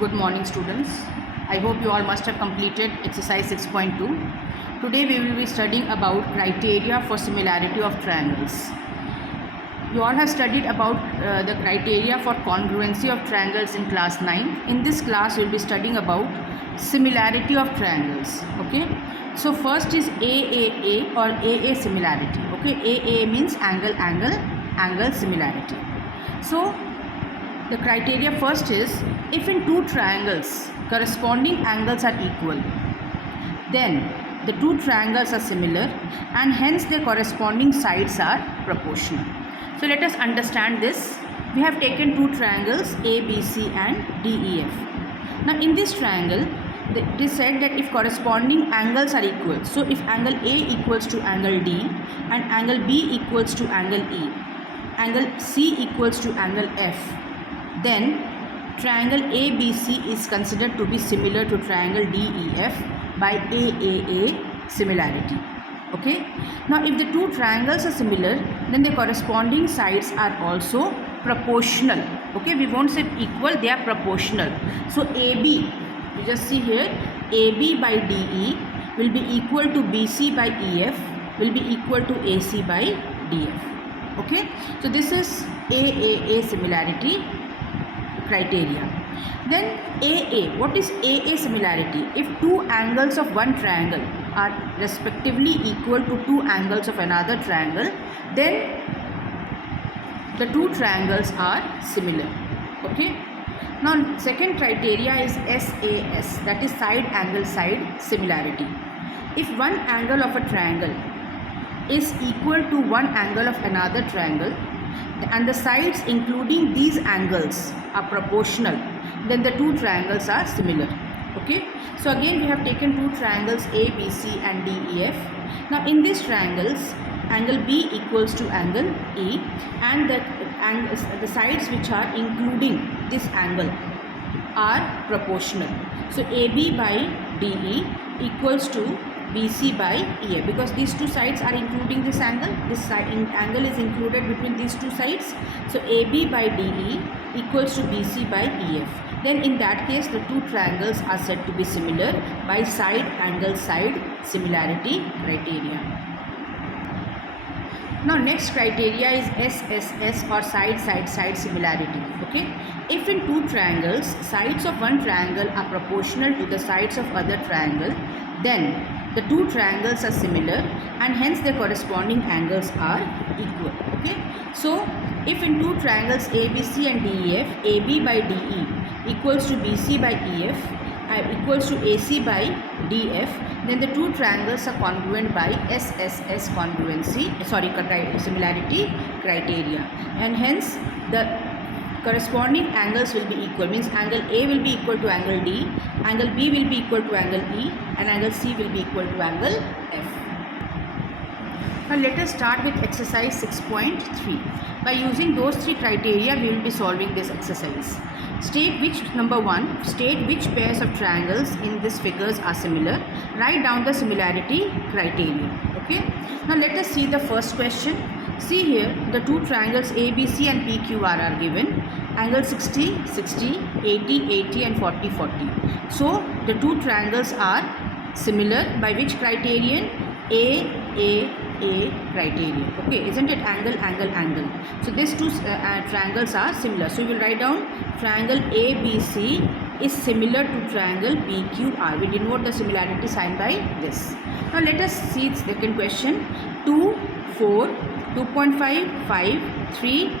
Good morning, students. I hope you all must have completed exercise 6.2. Today we will be studying about criteria for similarity of triangles. You all have studied about the criteria for congruency of triangles in class 9. In this class we will be studying about similarity of triangles. Okay. So first is AAA or AA similarity. Okay. AA means angle similarity. So the criteria first is, if in two triangles corresponding angles are equal, then the two triangles are similar and hence their corresponding sides are proportional. So let us understand this. We have taken two triangles ABC and DEF. Now in this triangle it is said that if corresponding angles are equal, so if angle A equals to angle D and angle B equals to angle E, angle C equals to angle F, then triangle ABC is considered to be similar to triangle DEF by AAA similarity. Okay. Now if the two triangles are similar, then the corresponding sides are also proportional. Okay, we won't say equal, they are proportional. So AB, you just see here, AB by DE will be equal to BC by EF will be equal to AC by DF. Okay, so this is AAA similarity criteria. Then AA, what is AA similarity? If two angles of one triangle are respectively equal to two angles of another triangle, then the two triangles are similar. Okay. Now second criteria is SAS, that is side angle side similarity. If one angle of a triangle is equal to one angle of another triangle and the sides including these angles are proportional, then the two triangles are similar. Okay, so again we have taken two triangles ABC and DEF. Now in these triangles, angle B equals to angle E and the sides which are including this angle are proportional. So AB by DE equals to BC by EF, because these two sides are including this angle. This angle is included between these two sides. So AB by DE equals to BC by EF. Then in that case the two triangles are said to be similar by side angle side similarity criteria. Now next criteria is SSS or side similarity. Okay, if in two triangles sides of one triangle are proportional to the sides of other triangle, then the two triangles are similar and hence their corresponding angles are equal. Okay, so if in two triangles ABC and DEF, AB by DE equals to BC by EF equals to AC by DF, then the two triangles are congruent by SSS similarity criteria, and hence the corresponding angles will be equal, means angle A will be equal to angle D, angle B will be equal to angle E, and angle C will be equal to angle F. Now let us start with exercise 6.3. By using those three criteria we will be solving this exercise. State which pairs of triangles in these figures are similar. Write down the similarity criteria. Okay. Now let us see the first question. See here, the two triangles ABC and PQR are given. Angle 60, 60, 80, 80 and 40, 40. So the two triangles are similar by which criterion? A criterion. Okay, isn't it? Angle. So these two triangles are similar. So we will write down triangle ABC is similar to triangle PQR. We denote the similarity sign by this. Now let us see the second question. 2, 4, 2.5, 5, 3,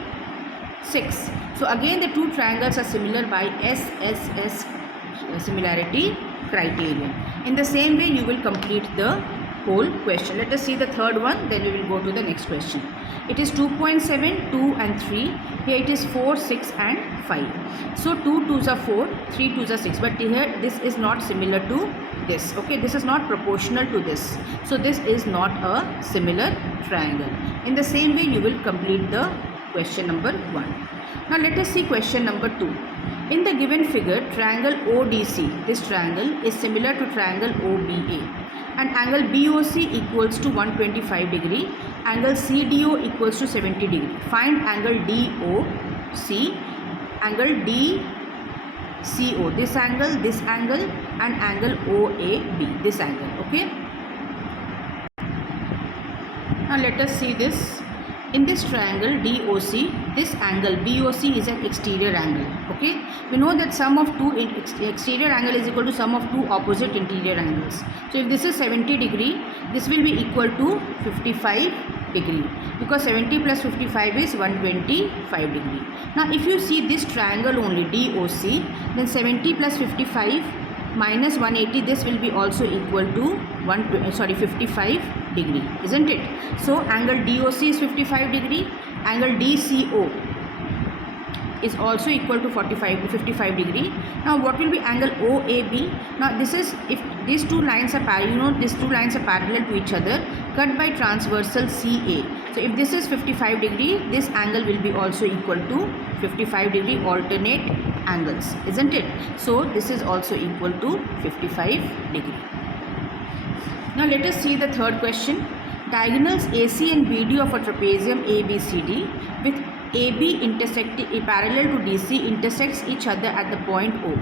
6. So again the two triangles are similar by SSS similarity criterion. In the same way you will complete the whole question. Let us see the third one, then we will go to the next question. It is 2.7, 2 and 3. Here it is 4, 6 and 5. So 2 2s are 4, 3 2s are 6. But here this is not similar to this. Okay, this is not proportional to this. So this is not a similar triangle. In the same way you will complete the question number 1. Now let us see question number 2. In the given figure, triangle ODC, this triangle is similar to triangle OBA. And angle BOC equals to 125 degree, angle CDO equals to 70 degree. Find angle DOC, angle CO, this angle, and angle OAB, this angle. Okay. Now let us see this. In this triangle DOC, this angle BOC is an exterior angle. Okay, we know that sum of two exterior angle is equal to sum of two opposite interior angles. So if this is 70 degree, this will be equal to 55 degree, because 70 plus 55 is 125 degree. Now if you see this triangle only DOC, then 70 plus 55 minus 180, this will be also equal to 55 degree, isn't it? So angle DOC is 55 degree, angle DCO is also equal to 55 degree. Now what will be angle OAB? Now this is, if these two lines are parallel, you know, these two lines are parallel to each other, cut by transversal CA. So if this is 55 degree, this angle will be also equal to 55 degree, alternate angles, isn't it? So this is also equal to 55 degree. Now let us see the third question. Diagonals AC and BD of a trapezium ABCD with AB intersecting parallel to DC intersects each other at the point O.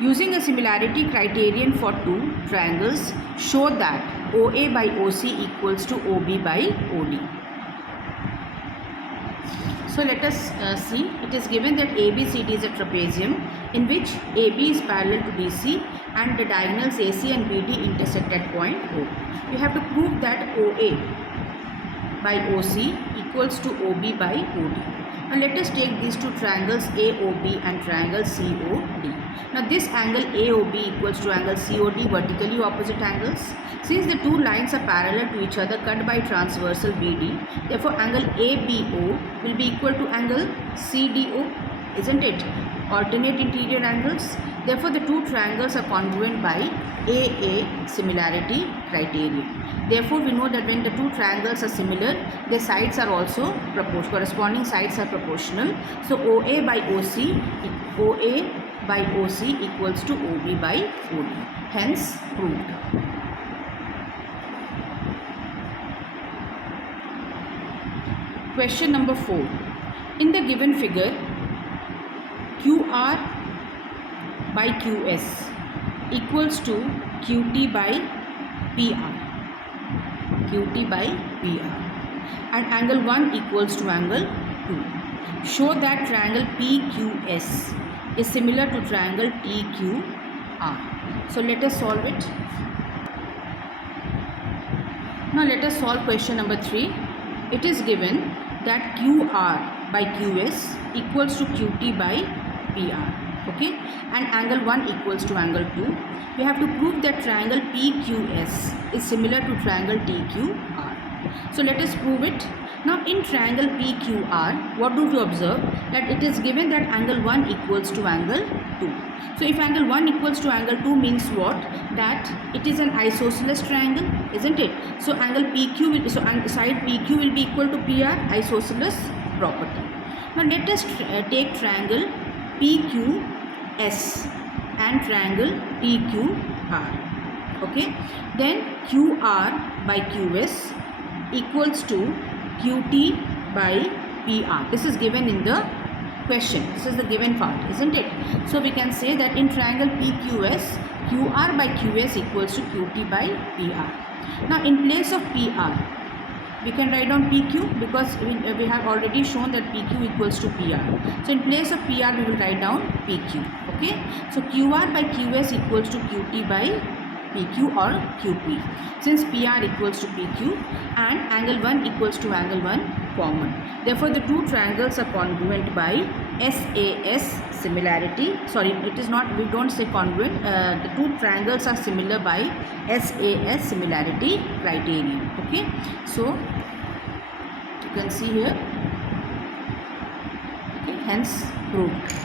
Using a similarity criterion for two triangles, show that OA by OC equals to OB by OD. So let us see. It is given that ABCD is a trapezium in which AB is parallel to DC and the diagonals AC and BD intersect at point O. You have to prove that OA by OC equals to OB by OD. Now let us take these two triangles AOB and triangle COD. Now this angle AOB equals to angle COD, vertically opposite angles. Since the two lines are parallel to each other cut by transversal BD, therefore angle ABO will be equal to angle CDO, isn't it? Alternate interior angles. Therefore the two triangles are congruent by AA similarity criterion. Therefore we know that when the two triangles are similar, their sides are also proportional, corresponding sides are proportional. So OA by OC equals to OB by OD. Hence proved. Question number 4. In the given figure, QR by QS equals to QT by PR. QT by PR. And angle 1 equals to angle 2. Show that triangle PQS is similar to triangle TQR. So let us solve it. Now let us solve question number 3. It is given that QR by QS equals to QT by PR, okay, and angle 1 equals to angle 2. We have to prove that triangle PQS is similar to triangle TQR. So let us prove it. Now in triangle PQR, what do we observe? That it is given that angle 1 equals to angle 2. So if angle 1 equals to angle 2 means what? That it is an isosceles triangle, isn't it? So angle PQ will, so side PQ will be equal to PR, isosceles property. Now let us take triangle PQS and triangle TQR. Okay, then QR by QS equals to QT by PR. This is given in the question. This is the given part, isn't it? So we can say that in triangle PQS, QR by QS equals to QT by PR. Now in place of PR, we can write down PQ because we have already shown that PQ equals to PR. So in place of PR, we will write down PQ. Okay. So QR by QS equals to QT by PQ or QP. Since PR equals to PQ and angle 1 equals to angle 1 common. Therefore, the two triangles are congruent by SAS similarity. Sorry, it is not, we don't say congruent. The two triangles are similar by SAS similarity criterion. Okay. So, you can see here. Okay, hence proved.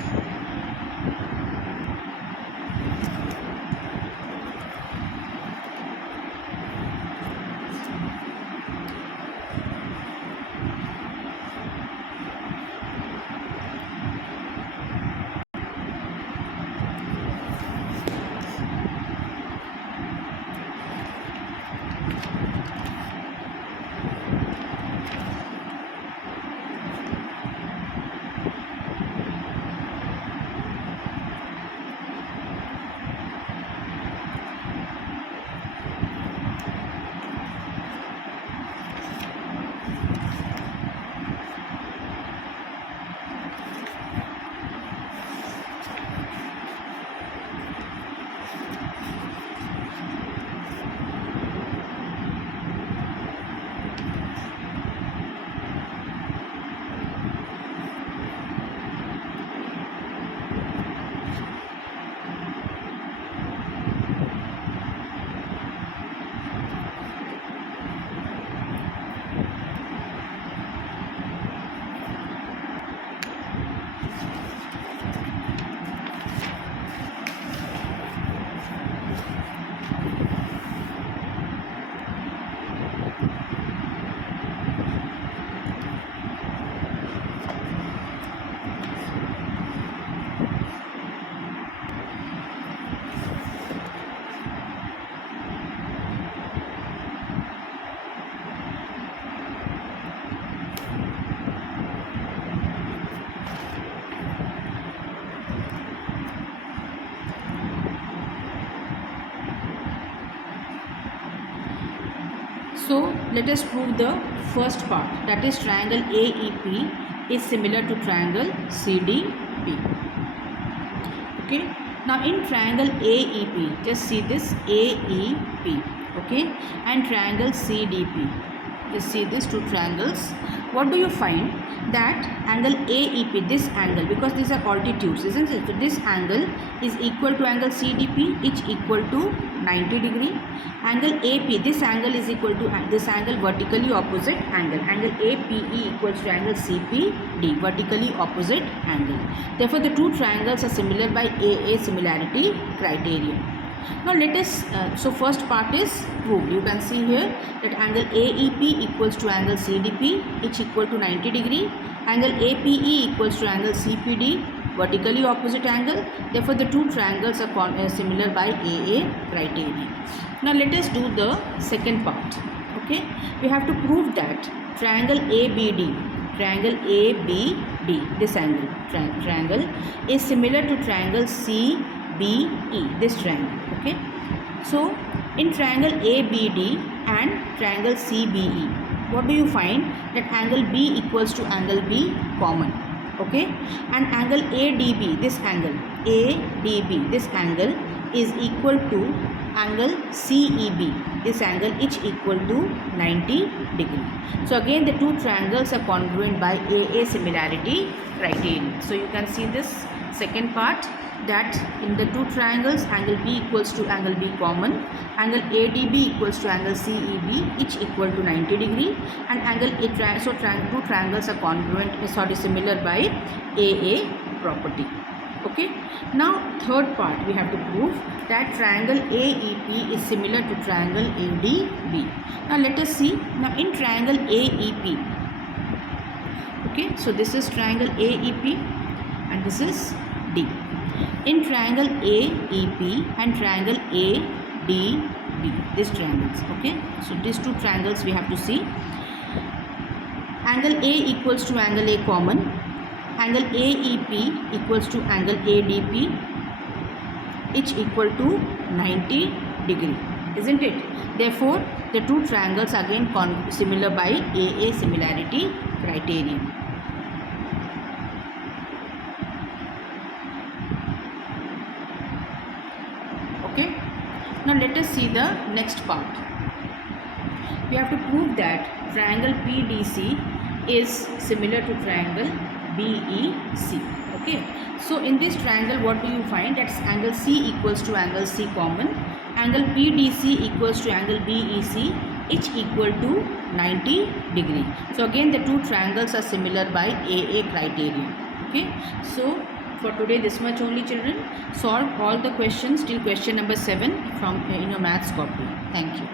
So let us prove the first part, that is triangle AEP is similar to triangle CDP. Okay, now in triangle AEP, just see this AEP, okay, and triangle CDP, just see these two triangles. What do you find? That angle AEP, this angle, because these are altitudes, isn't it? So this angle is equal to angle CDP, each equal to 90 degree. Angle AP, this angle is equal to this angle, vertically opposite angle. Angle APE equals to angle CPD, vertically opposite angle. Therefore, the two triangles are similar by AA similarity criterion. Now let us, so first part is proved. You can see here that angle AEP equals to angle CDP, each equal to 90 degree. Angle APE equals to angle CPD, vertically opposite angle. Therefore, the two triangles are similar by AA criterion. Now let us do the second part. Okay, we have to prove that triangle ABD, this angle, triangle is similar to triangle CBE, this triangle. Okay, so in triangle ABD and triangle CBE, what do you find? That angle B equals to angle B common. Okay, and angle ADB, this angle ADB, this angle is equal to angle CEB, this angle, each equal to 90 degree. So again the two triangles are congruent by AA similarity criterion. So you can see this second part, that in the two triangles angle B equals to angle B common, angle ADB equals to angle CEB, each equal to 90 degree, and angle two triangles are congruent, similar by AA property. Okay, now third part we have to prove that triangle AEP is similar to triangle ADB. Now let us see. Now in triangle AEP, okay, so this is triangle AEP and this is D. In triangle AEP and triangle ADB, these triangles, okay, so these two triangles we have to see. Angle A equals to angle A common, angle AEP equals to angle ADP, each equal to 90 degree, isn't it? Therefore, the two triangles are again similar by AA similarity criterion. Okay, now let us see the next part. We have to prove that triangle PDC is similar to triangle BEC. Okay, so in this triangle what do you find? That's angle C equals to angle C common, angle PDC equals to angle BEC, each equal to 90 degree. So again the two triangles are similar by AA criterion. Okay, so for today this much only, children. Solve all the questions till question number 7 from in your maths copy. Thank you.